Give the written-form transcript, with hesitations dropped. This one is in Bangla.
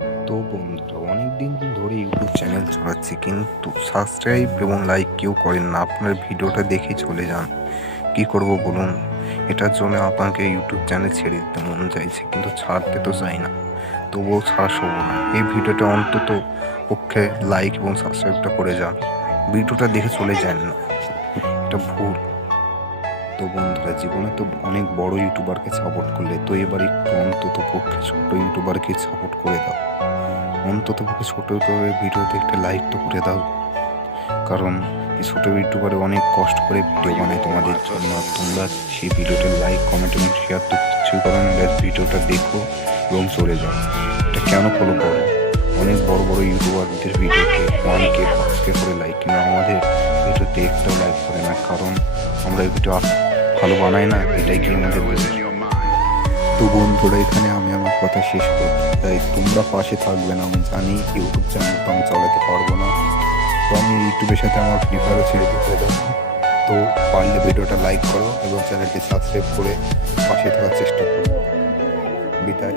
তো বন্ধুরা, অনেক দিন ধরে ইউটিউব চ্যানেল চালাচ্ছি, কিন্তু সাবস্ক্রাইব এবং লাইক কেউ করেন না। আপনার ভিডিওটা দেখে চলে যান। কি করব বলুন? এটার জন্য আপনাকে ইউটিউব চ্যানেল ছেড়ে দিতে মন চাইছে, কিন্তু ছাড়তে তো চাই না। তবুও ছাড়া শোবো না। এই ভিডিওটা অন্তত পক্ষে লাইক এবং সাবস্ক্রাইবটা করে যান। ভিডিওটা দেখে চলে যান না, এটা ভুল। তো বন্ধুরা, জীবনে তো অনেক বড় ইউটিউবারকে সাপোর্ট করলে, তো এবার একটু অন্তত পক্ষে ছোট ইউটিউবারকে সাপোর্ট করে দাও। অন্তত পক্ষে ছোট ইউটিউবের ভিডিওতে একটা লাইক তো করে দাও, কারণ এই ছোট ইউটিউবারে অনেক কষ্ট করে ভিডিও বানায় তোমাদের জন্য। আর তোমরা সেই ভিডিওতে লাইক, কমেন্ট এবং শেয়ার তো কিছুই করো না। ভিডিওটা দেখো এবং চলে যাও। এটা কেন ফলো করো? অনেক বড় বড় ইউটিউবারদের ভিডিওতে 1K 5K করে লাইক, কিন্তু আমাদের ভিডিওতে একটাও লাইক করে না, কারণ আমরা এই ভিডিও ভালো বানাই না, এটাই কি আমাদের বোঝে। তো বন্ধুরা, এখানে আমি আমার কথা শেষ করতে চাই। তোমরা পাশে থাকবে না, আমি জানি। ইউটিউব চ্যানেল তো আমি চালাতে পারবো না, তো আমি ইউটিউবের সাথে আমার ফ্রি ফায়ারও ছেড়ে দিতে দেবো। তো পারলে ভিডিওটা লাইক করো এবং চ্যানেলটি সাবস্ক্রাইব করে পাশে থাকার চেষ্টা করো। বিদায়।